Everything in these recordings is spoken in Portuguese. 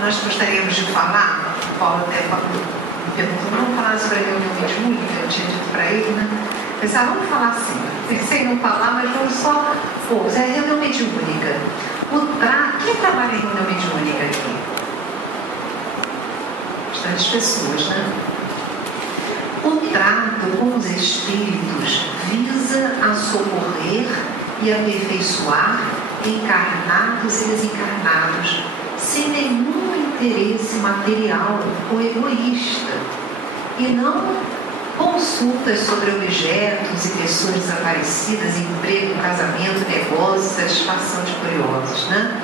nós gostaríamos de falar. O Paulo até me perguntou, vamos falar sobre a reunião mediúnica? Eu tinha dito para ele, né? Pensar, vamos falar assim, sem não falar, mas vamos só. Pô, é a reunião mediúnica. Quem trabalha em reunião mediúnica aqui? Bastantes pessoas, né? O trato com os espíritos visa a socorrer e aperfeiçoar encarnados e desencarnados, sem nenhum interesse material ou egoísta, e não consultas sobre objetos e pessoas desaparecidas, emprego, casamento, negócio, satisfação de curiosos, né?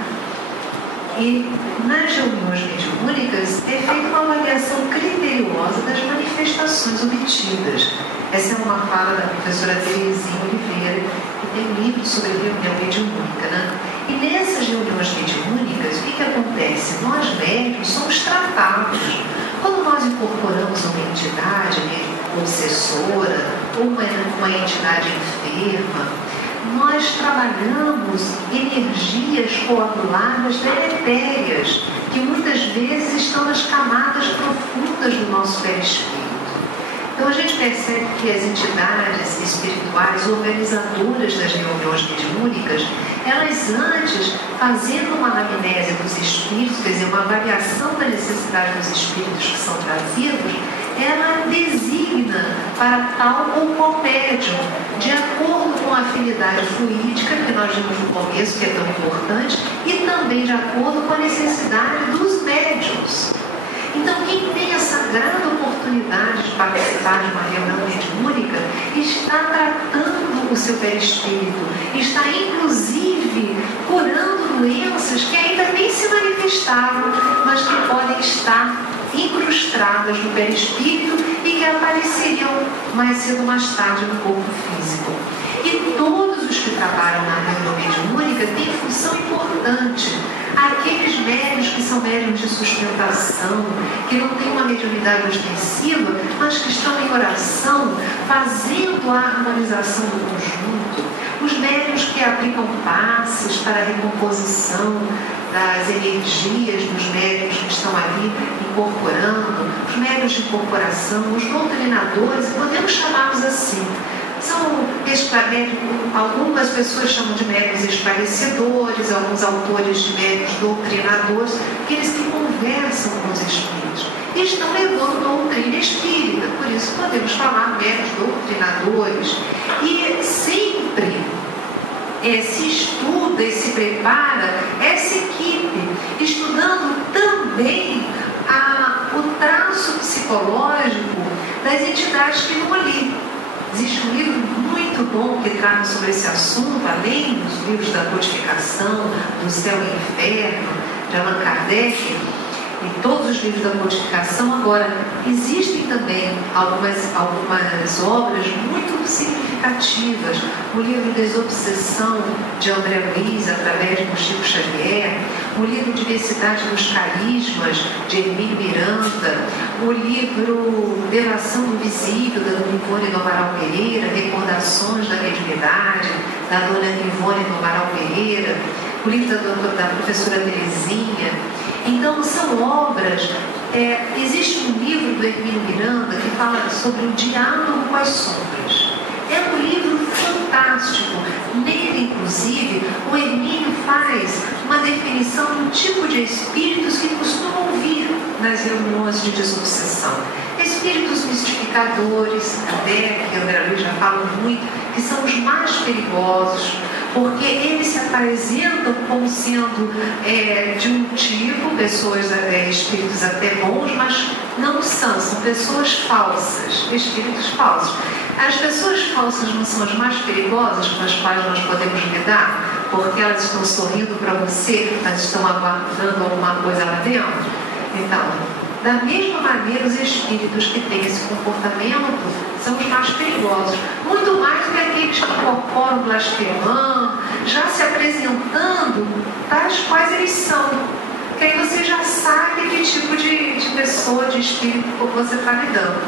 E nas reuniões mediúnicas é feita uma avaliação criteriosa das manifestações obtidas. Essa é uma fala da professora Terezinha Oliveira, que tem um livro sobre reunião mediúnica, né? E nessas reuniões mediúnicas, o que acontece? Nós médiuns somos tratados. Quando nós incorporamos uma entidade obsessora ou uma entidade enferma, nós trabalhamos energias coaguladas deletérias, que muitas vezes estão nas camadas profundas do nosso perispírito. Então a gente percebe que as entidades espirituais, organizadoras das reuniões mediúnicas, elas antes, fazendo uma anamnese dos espíritos, quer dizer, uma avaliação da necessidade dos espíritos que são trazidos, ela designa para tal ou qual médium, de acordo com a afinidade fluídica, que nós vimos no começo, que é tão importante, e também de acordo com a necessidade dos médiums. Então, quem tem essa grande oportunidade de participar de uma reunião mediúnica está tratando o seu perispírito, está inclusive curando doenças que ainda nem se manifestaram, mas que podem estar incrustadas no perispírito e que apareceriam mais cedo ou mais tarde no corpo físico. E todos os que trabalham na reunião mediúnica têm função importante. Aqueles médiuns que são médiuns de sustentação, que não têm uma mediunidade ostensiva, mas que estão em oração, fazendo a harmonização do conjunto. Os médiuns que aplicam passes para a recomposição das energias dos médiuns que estão ali incorporando, os médiuns de incorporação, os doutrinadores, podemos chamá-los assim. São algumas pessoas chamam de médiuns esclarecedores, alguns autores de médiuns doutrinadores, aqueles que conversam com os espíritos e estão levando doutrina espírita, por isso podemos falar médiuns doutrinadores. E sempre se estuda e se prepara essa equipe, estudando também o traço psicológico das entidades que vão ali. Existe um livro muito bom que trata sobre esse assunto, além dos livros da codificação, do Céu e Inferno, de Allan Kardec, e todos os livros da codificação. Agora, existem também algumas obras muito significativas. O livro Desobsessão, de André Luiz, através do Chico Xavier, o livro Diversidade dos Carismas, de Hermínio Miranda, o livro Delação do Visível, da Dona Ivone do Amaral Pereira, Recordações da Mediunidade, da Dona Ivone do Amaral Pereira, o livro da professora Terezinha. Então, são obras. Existe um livro do Hermínio Miranda que fala sobre o diálogo com as sombras. É um livro fantástico. Nele, inclusive, o Hermínio faz uma definição do tipo de espíritos que costumam vir nas reuniões de desobsessão. Espíritos mistificadores, até que André Luiz já fala muito, que são os mais perigosos, porque eles se apresentam como sendo de um tipo, pessoas, espíritos até bons, mas não são pessoas falsas, espíritos falsos. As pessoas falsas não são as mais perigosas com as quais nós podemos lidar, porque elas estão sorrindo para você, mas estão aguardando alguma coisa lá dentro. Então, da mesma maneira, os espíritos que têm esse comportamento são os mais perigosos, muito mais do que aqueles que incorporam blasfemando, já se apresentando tais quais eles são, que aí você já sabe que tipo de pessoa, de espírito você está lidando.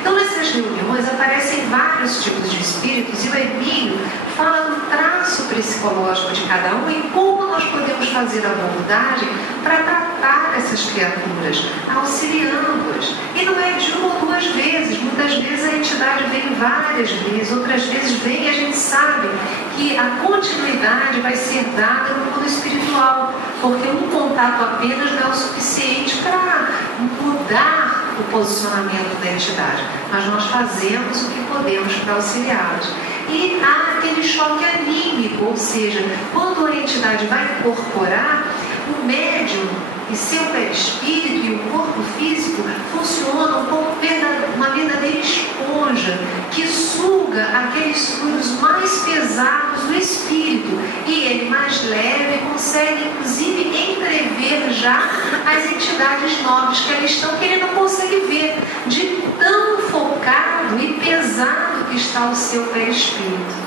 Então, nessas reuniões aparecem vários tipos de espíritos e o Hermínio fala do traço psicológico de cada um e como nós podemos fazer a abordagem para tratar essas criaturas, auxiliando-as. E não é de uma ou duas vezes, muitas vezes a entidade vem várias vezes, outras vezes vem e a gente sabe que a continuidade vai ser dada no mundo espiritual, porque um contato apenas não é o suficiente para mudar o posicionamento da entidade, mas nós fazemos o que podemos para auxiliá-los. E há aquele choque anímico, ou seja, quando a entidade vai incorporar, o médium e seu perispírito e o corpo físico funcionam como uma verdadeira esponja que suga aqueles fluidos mais pesados do espírito, e ele mais leve consegue inclusive entrever já as entidades nobres que ali estão, que ele não consegue ver, de tão focado e pesado que está o seu perispírito.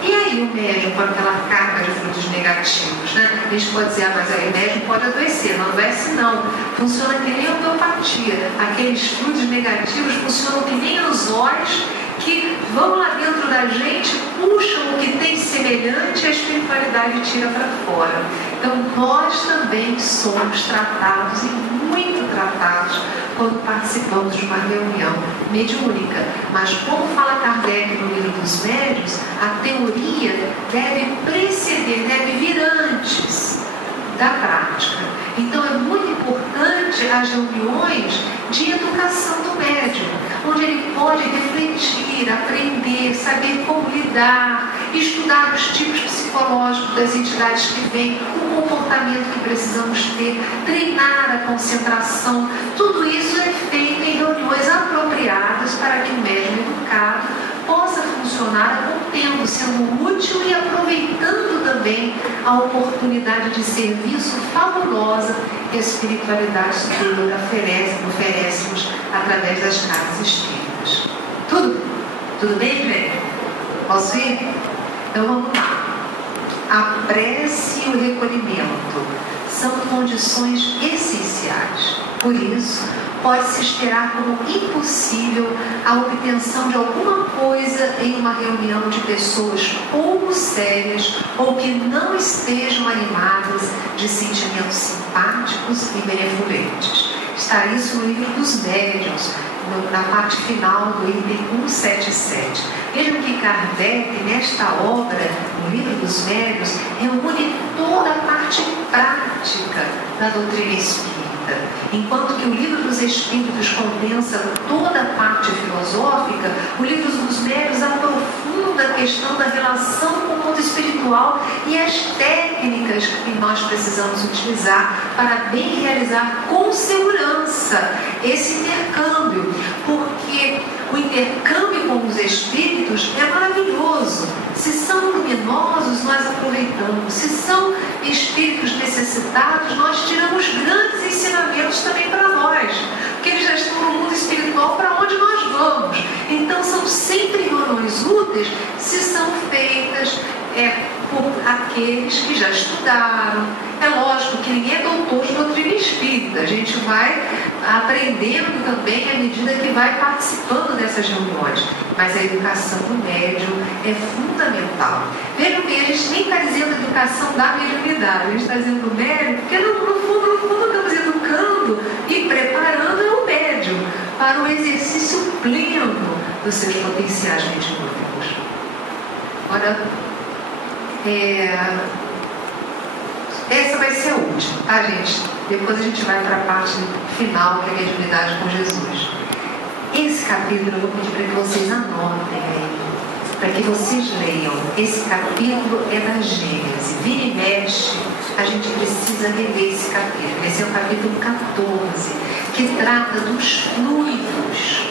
E aí o médium, com aquela carga de fluidos negativos, né? A gente pode dizer, mas aí o médium pode adoecer. Não adoece não. Funciona que nem a homeopatia. Aqueles fluidos negativos funcionam que nem anzóis que vão lá dentro da gente, puxam o que tem semelhante, a espiritualidade tira para fora. Então nós também somos tratados, e muito tratados, quando participamos de uma reunião mediúnica. Mas como fala Kardec no Livro dos Médiuns, a teoria deve preceder, deve vir antes da prática. Então é muito importante as reuniões de educação do médium, onde ele pode refletir, aprender, saber como lidar, estudar os tipos psicológicos das entidades que vêm, o comportamento que precisamos ter, treinar a concentração. Tudo isso é feito em reuniões apropriadas para que o médium educado possa funcionar a bom tempo, sendo útil e aproveitando também a oportunidade de serviço fabulosa que a espiritualidade superior oferece-nos através das casas espíritas. Tudo bem, gente? Posso ir? Então vamos lá. A prece e o recolhimento são condições essenciais. Por isso, pode-se esperar como impossível a obtenção de alguma coisa em uma reunião de pessoas pouco sérias ou que não estejam animadas de sentimentos simpáticos e benevolentes. Está isso no Livro dos Médiuns, na parte final do item 177. Vejam que Kardec, nesta obra, no Livro dos Médiuns, reúne toda a parte prática da doutrina espírita. Enquanto que o Livro dos Espíritos condensa toda a parte filosófica, o Livro dos Médiuns aprofunda a questão da relação com o mundo espiritual e as técnicas que nós precisamos utilizar para bem realizar com segurança esse intercâmbio, porque o intercâmbio com os espíritos é maravilhoso. Se são luminosos, nós aproveitamos. Se são espíritos necessitados, nós tiramos grandes ensinamentos também para nós, porque eles já estão no mundo espiritual para onde nós vamos. Então são sempre reuniões úteis se são feitas por aqueles que já estudaram. É lógico que ninguém é doutor de doutrina espírita. A gente vai aprendendo também à medida que vai participando dessas reuniões. Mas a educação do médium é fundamental. Vejam bem, a gente nem está dizendo educação da mediunidade, a gente está dizendo médium, porque no fundo estamos educando e preparando o médium para o exercício pleno dos seus potenciais mediúnicos. Agora, essa vai ser a última, tá, gente? Depois a gente vai para a parte final, que é a mediunidade com Jesus. Esse capítulo eu vou pedir para que vocês anotem aí, para que vocês leiam. Esse capítulo é da Gênese. Vira e mexe, a gente precisa reler esse capítulo. Esse é o capítulo 14, que trata dos fluidos.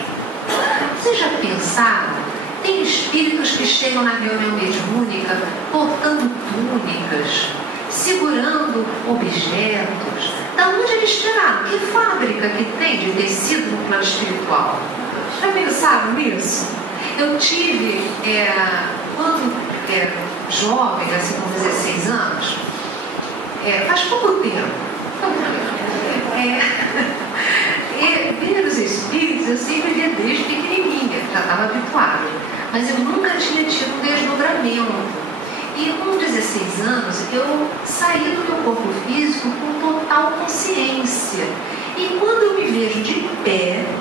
Vocês já pensaram? Tem espíritos que chegam na reunião mediúnica portando túnicas, segurando objetos. Da onde eles tiraram? Que fábrica que tem de tecido no plano espiritual? Já pensaram nisso? Eu tive, quando era jovem, assim com 16 anos, faz pouco tempo, ver os espíritos eu sempre via desde pequenininha, já estava habituada, mas eu nunca tinha tido um desdobramento. E com 16 anos eu saí do meu corpo físico com total consciência.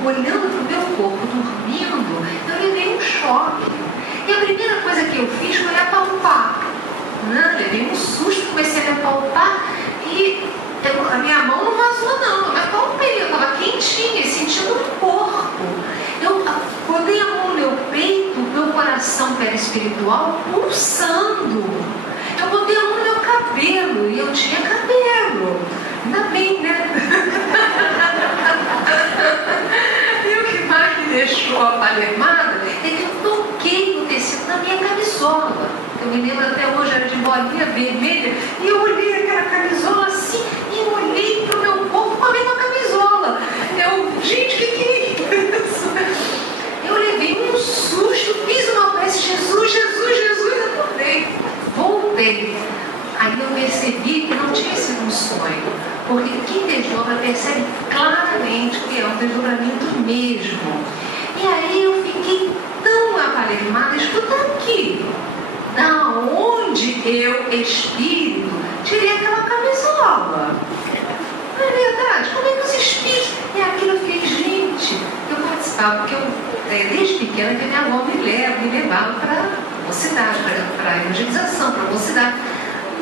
olhando para o meu corpo dormindo, eu levei um choque. E a primeira coisa que eu fiz foi apalpar. Levei um susto, comecei a me apalpar e a minha mão não vazou não, eu me apalpei, eu estava quentinha, sentindo o corpo. Eu botei a mão no meu peito, meu coração perispiritual pulsando. Eu botei a mão no meu cabelo e eu tinha cabelo. Ainda bem, né? E o que mais me deixou apalermada é que eu toquei no tecido da minha camisola. Eu me lembro até hoje, era de bolinha vermelha, e eu olhei aquela camisola assim, e eu olhei para o meu corpo com a mesma camisola. Gente, o que é isso? Eu levei um susto, fiz uma prece, Jesus, Jesus, Jesus, acordei, voltei. Aí eu percebi que não tinha sido um sonho, porque quem desdobra percebe claramente que é um desdobramento mesmo. E aí eu fiquei tão apalermada, escuta aqui, da onde eu, espírito, tirei aquela camisola? Não é verdade? Como é que os espíritos... E aquilo eu fiquei, gente, eu participava, porque desde pequena que minha avó me levava para a mocidade, para a evangelização, para a mocidade.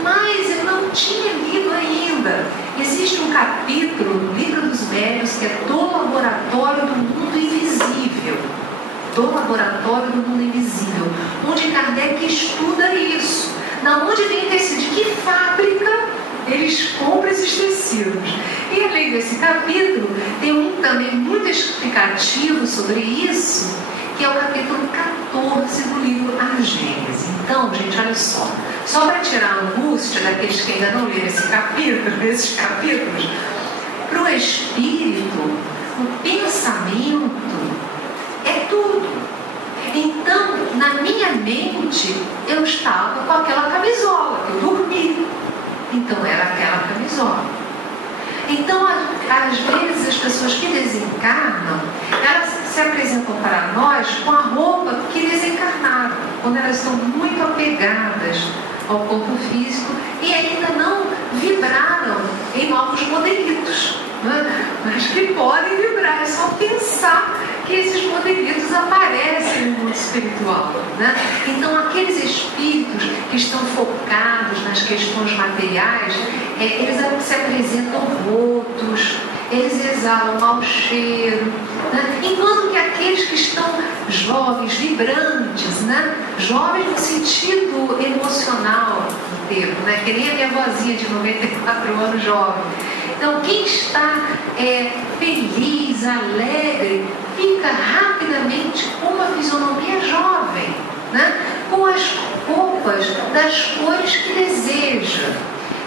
Mas eu não tinha lido ainda. Existe um capítulo no Livro dos Médiuns que é do Laboratório do Mundo Invisível. Do Laboratório do Mundo Invisível, onde Kardec estuda isso. Da onde vem tecido, de que fábrica eles compram esses tecidos. E além desse capítulo, tem um também muito explicativo sobre isso, que é o capítulo 14 do livro A Gênese. Então, gente, olha só para tirar a angústia daqueles que ainda não leram esses capítulos, para o espírito, o pensamento é tudo. Então, na minha mente, eu estava com aquela camisola, eu dormi. Então, era aquela camisola. Então, às vezes, as pessoas que desencarnam, elas se apresentam para nós com a roupa que desencarnaram, quando elas estão muito apegadas ao corpo físico e ainda não vibraram em novos modelitos, né? Mas que podem vibrar, é só pensar que esses modelitos aparecem no mundo espiritual, né? Então, aqueles espíritos que estão focados nas questões materiais, eles se apresentam rotos, eles exalam mau cheiro, né? Enquanto que aqueles que estão jovens, vibrantes, né? Jovens no sentido emocional do termo, né? Que nem a minha vozinha de 94 anos jovem. Então, quem está feliz, alegre, fica rapidamente com uma fisionomia jovem, né? Com as roupas das cores que deseja.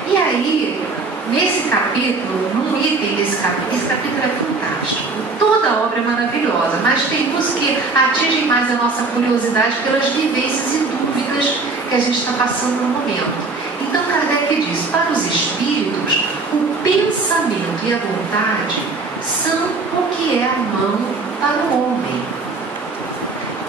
E aí, nesse capítulo, num item desse capítulo, esse capítulo é fantástico. Toda a obra é maravilhosa, mas tem uns que atingem mais a nossa curiosidade pelas vivências e dúvidas que a gente está passando no momento. Então, Kardec diz, para os espíritos, o pensamento e a vontade são o que é a mão para o homem.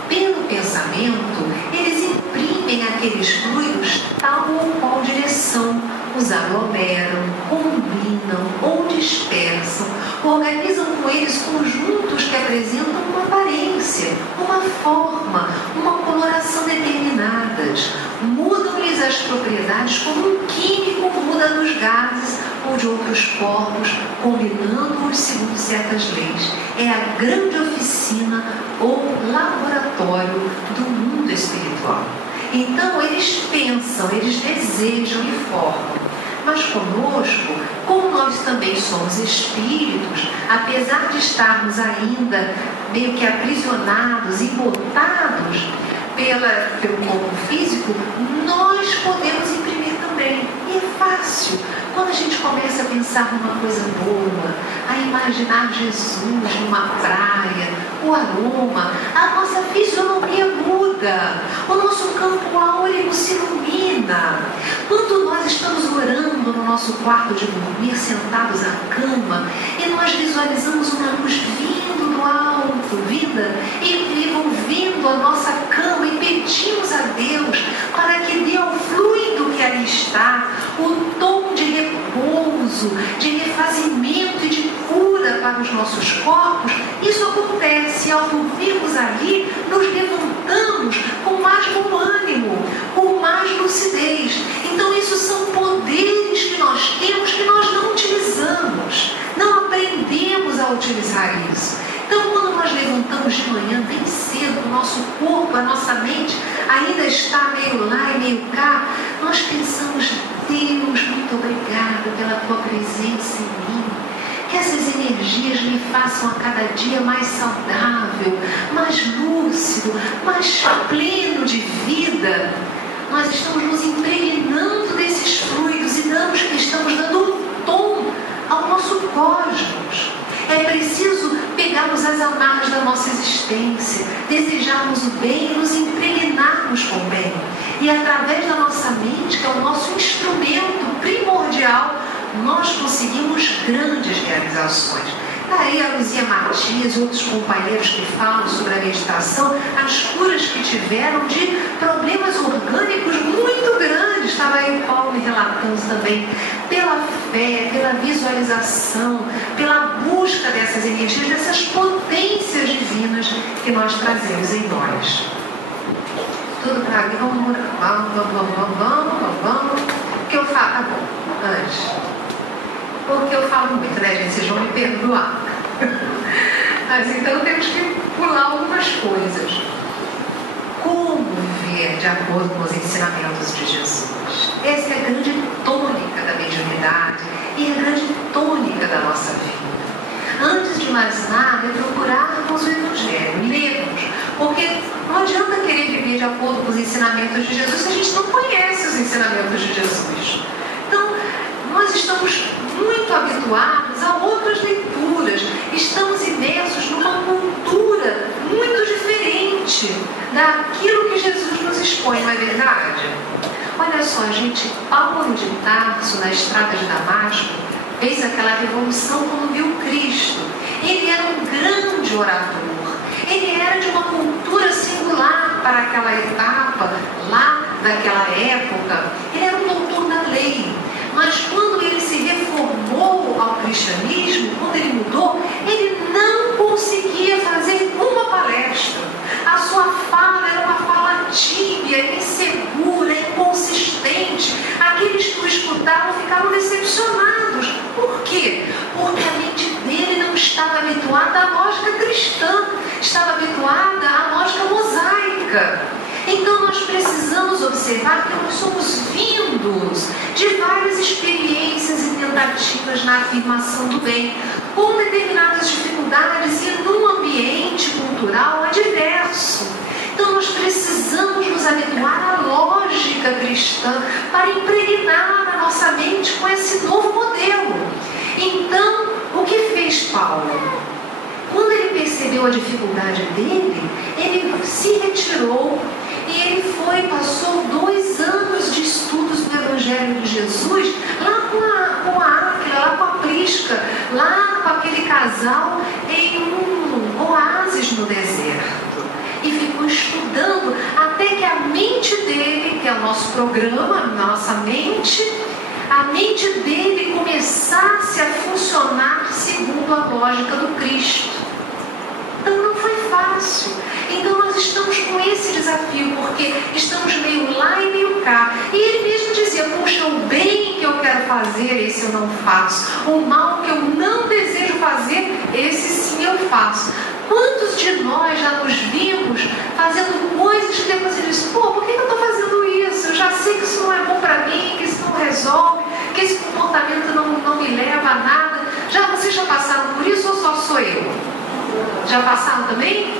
Pelo pensamento, eles imprimem aqueles fluidos tal ou qual direção, os aglomeram, combinam ou dispersam, organizam com eles conjuntos que apresentam uma aparência, uma forma, uma coloração determinadas, mudam-lhes as propriedades como um químico muda dos gases ou de outros corpos, combinando-os segundo certas leis. É a grande oficina ou laboratório do mundo espiritual. Então, eles pensam, eles desejam e formam. Mas conosco, como nós também somos espíritos, apesar de estarmos ainda meio que aprisionados, embotados pelo corpo físico, nós podemos imprimir também. E é fácil. Quando a gente começa a pensar numa coisa boa, a imaginar Jesus numa praia, o aroma, a nossa fisionomia muda, o nosso campo áureo se ilumina. Quando nós estamos orando no nosso quarto de dormir, sentados à cama, e nós visualizamos uma luz vindo do alto, vinda, envolvendo a nossa cama, e pedimos a Deus para que dê ao fluido que ali está o tom de repouso, de refazimento e de cura para para os nossos corpos, isso acontece. Ao virmos ali, nos levantamos com mais bom ânimo, com mais lucidez. Então, isso são poderes que nós temos que nós não utilizamos, não aprendemos a utilizar isso. Então, quando nós levantamos de manhã bem cedo, o nosso corpo, a nossa mente ainda está meio lá e meio cá, nós pensamos: Deus, muito obrigada pela tua presença em mim. Que essas energias me façam a cada dia mais saudável, mais lúcido, mais pleno de vida. Nós estamos nos impregnando desses fluidos e estamos dando um tom ao nosso cosmos. É preciso pegarmos as amarras da nossa existência, desejarmos o bem e nos impregnarmos com o bem. E através da nossa mente, que é o nosso instrumento primordial, nós conseguimos grandes realizações. Daí a Luzia Martins e outros companheiros que falam sobre a meditação, as curas que tiveram de problemas orgânicos muito grandes. Estava aí o Paulo me relatando também, pela fé, pela visualização, pela busca dessas energias, dessas potências divinas que nós trazemos em nós. Tudo para mim, vamos. O que eu falo? Tá bom, antes. Porque eu falo muito, né, gente? Vocês vão me perdoar. Mas então temos que pular algumas coisas. Como viver de acordo com os ensinamentos de Jesus? Essa é a grande tônica da mediunidade e a grande tônica da nossa vida. Antes de mais nada, é procurarmos o Evangelho, lermos. Porque não adianta querer viver de acordo com os ensinamentos de Jesus se a gente não conhece os ensinamentos de Jesus. Então, nós estamos muito habituados a outras leituras, estamos imersos numa cultura muito diferente daquilo que Jesus nos expõe, não é verdade? Olha só, gente, Paulo de Tarso, na estrada de Damasco, fez aquela revolução quando viu Cristo. Ele era um grande orador, ele era de uma cultura singular para aquela etapa, lá daquela época. Ele era um doutor da lei. Mas quando ele se reformou ao cristianismo, quando ele mudou, ele não conseguia fazer uma palestra. A sua fala era uma fala tíbia, insegura, inconsistente. Aqueles que o escutavam ficaram decepcionados. Por quê? Porque a mente dele não estava habituada à lógica cristã, estava habituada à lógica mosaica. Então nós precisamos observar que nós somos vindos de várias experiências e tentativas na afirmação do bem, com determinadas dificuldades e num ambiente cultural adverso. Então nós precisamos nos habituar à lógica cristã para impregnar a nossa mente com esse novo modelo. Então, o que fez Paulo? Quando ele percebeu a dificuldade dele, ele se retirou e ele passou 2 anos de estudos do Evangelho de Jesus, lá com a Áquila, lá com a Prisca, lá com aquele casal em um oásis no deserto. E ficou estudando até que a mente dele, que é o nosso programa, a nossa mente, a mente dele começasse a funcionar segundo a lógica do Cristo. Então não foi fácil. Então nós estamos com esse desafio, porque estamos meio lá e meio cá. E ele mesmo dizia: puxa, o bem que eu quero fazer, esse eu não faço. O mal que eu não desejo fazer, esse sim eu faço. Quantos de nós já nos vimos fazendo coisas que depois ele diz: pô, por que eu estou fazendo isso? Eu já sei que isso não é bom para mim, que isso não resolve, que esse comportamento não me leva a nada. Vocês já passaram por isso ou só sou eu? Já passaram também?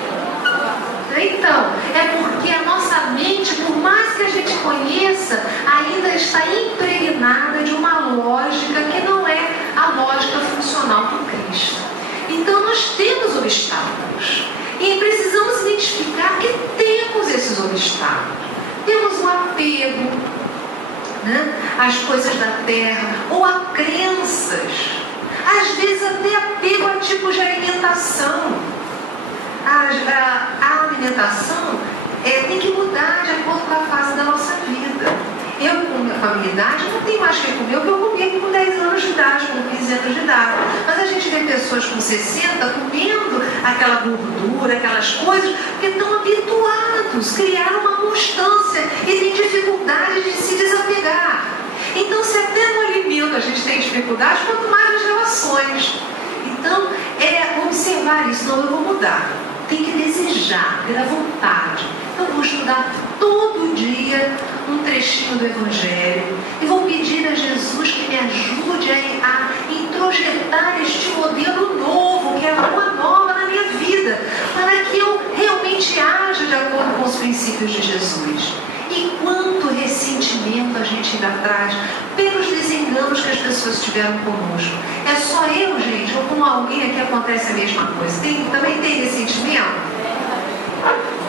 Então, é porque a nossa mente, por mais que a gente conheça, ainda está impregnada de uma lógica que não é a lógica funcional do Cristo. Então nós temos obstáculos e precisamos identificar que temos esses obstáculos. Temos um apego, né, às coisas da terra ou a crenças, às vezes até apego a tipos de alimentação. A alimentação tem que mudar de acordo com a fase da nossa vida. Eu, com a minha idade, não tenho mais que comer o que eu comia com 10 anos de idade, com 15 anos de idade. Mas a gente vê pessoas com 60 comendo aquela gordura, aquelas coisas, porque estão habituados, criaram uma constância e têm dificuldade de se desapegar. Então, se até no alimento a gente tem dificuldade, quanto mais nas relações. Então, é observar isso. Não, eu vou mudar. Tem que desejar, ter a vontade. Eu vou estudar todo dia um trechinho do Evangelho e vou pedir a Jesus que me ajude a introjetar este modelo novo, que é uma nova na minha vida, para que eu realmente haja de acordo com os princípios de Jesus. E quanto ressentimento a gente ainda traz pelos desenganos que as pessoas tiveram conosco. É só eu, gente, ou com alguém aqui acontece a mesma coisa? Também tem ressentimento?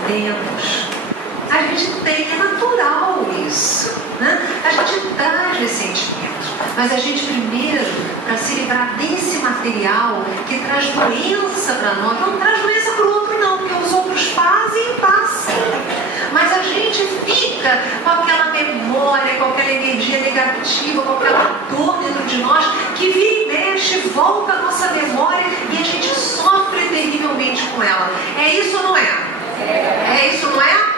Temos. A gente tem, é natural isso, né? A gente traz ressentimentos, mas a gente primeiro, para se livrar desse material que traz doença para nós, não traz doença para o outro não, porque os outros fazem e passam. Mas a gente fica com aquela memória, com aquela energia negativa, com aquela dor dentro de nós, que vira e mexe, volta a nossa memória e a gente sofre terrivelmente com ela. É isso ou não é? É isso, não é?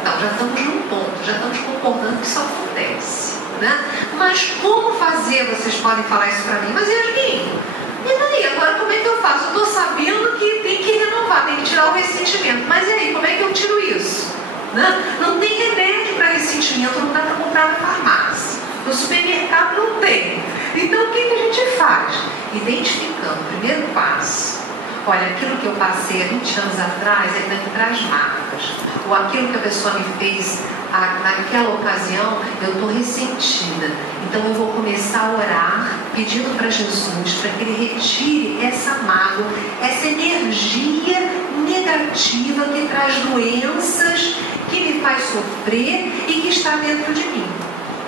Então, já estamos num ponto, já estamos concordando que isso acontece, né? Mas como fazer? Vocês podem falar isso para mim, mas Yasmin, e daí? Agora como é que eu faço? Eu estou sabendo que tem que renovar, tem que tirar o ressentimento, mas e aí, como é que eu tiro isso? Né? Não tem remédio para ressentimento, não dá para comprar na farmácia, no supermercado não tem. Então o que a gente faz? Identificando, primeiro passo. Olha, aquilo que eu passei há 20 anos atrás ainda me traz marcas. Ou aquilo que a pessoa me fez naquela ocasião, eu estou ressentida. Então eu vou começar a orar, pedindo para Jesus, para que Ele retire essa mágoa, essa energia negativa que traz doenças, que me faz sofrer e que está dentro de mim.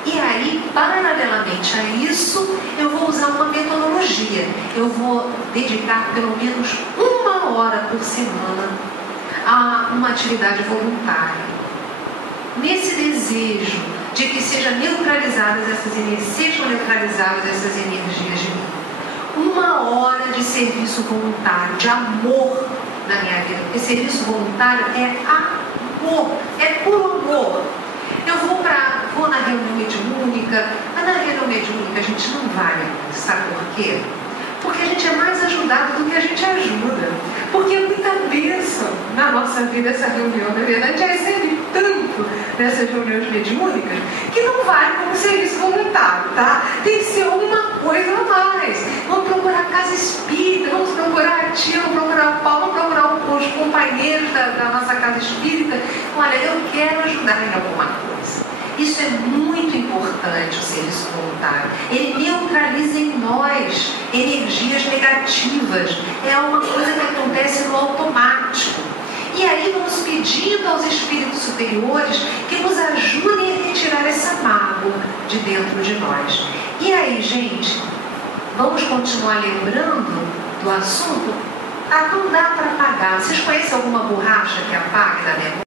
E aí, paralelamente a isso, eu vou usar uma metodologia. Eu vou dedicar pelo menos 1 hora por semana a uma atividade voluntária. Nesse desejo de que sejam neutralizadas essas energias de mim. 1 hora de serviço voluntário, de amor na minha vida. Porque serviço voluntário é amor, é puro amor. Eu vou na reunião mediúnica, mas na reunião mediúnica a gente não vai, sabe por quê? Porque a gente é mais ajudado do que a gente ajuda. Porque é muita bênção na nossa vida essa reunião. Na verdade, a gente recebe tanto nessas reuniões mediúnicas que não vale como serviço voluntário, tá? Tem que ser alguma coisa a mais. Vamos procurar a casa espírita, vamos procurar a tia, vamos procurar o Paulo, vamos procurar os companheiros da nossa casa espírita. Olha, eu quero ajudar em alguma coisa. Isso é muito importante, o serviço voluntário. Ele neutraliza em nós energias negativas. É uma coisa que acontece no automático. E aí vamos pedindo aos espíritos superiores que nos ajudem a retirar essa mágoa de dentro de nós. E aí, gente, vamos continuar lembrando do assunto? Não dá para apagar. Vocês conhecem alguma borracha que apaga da memória?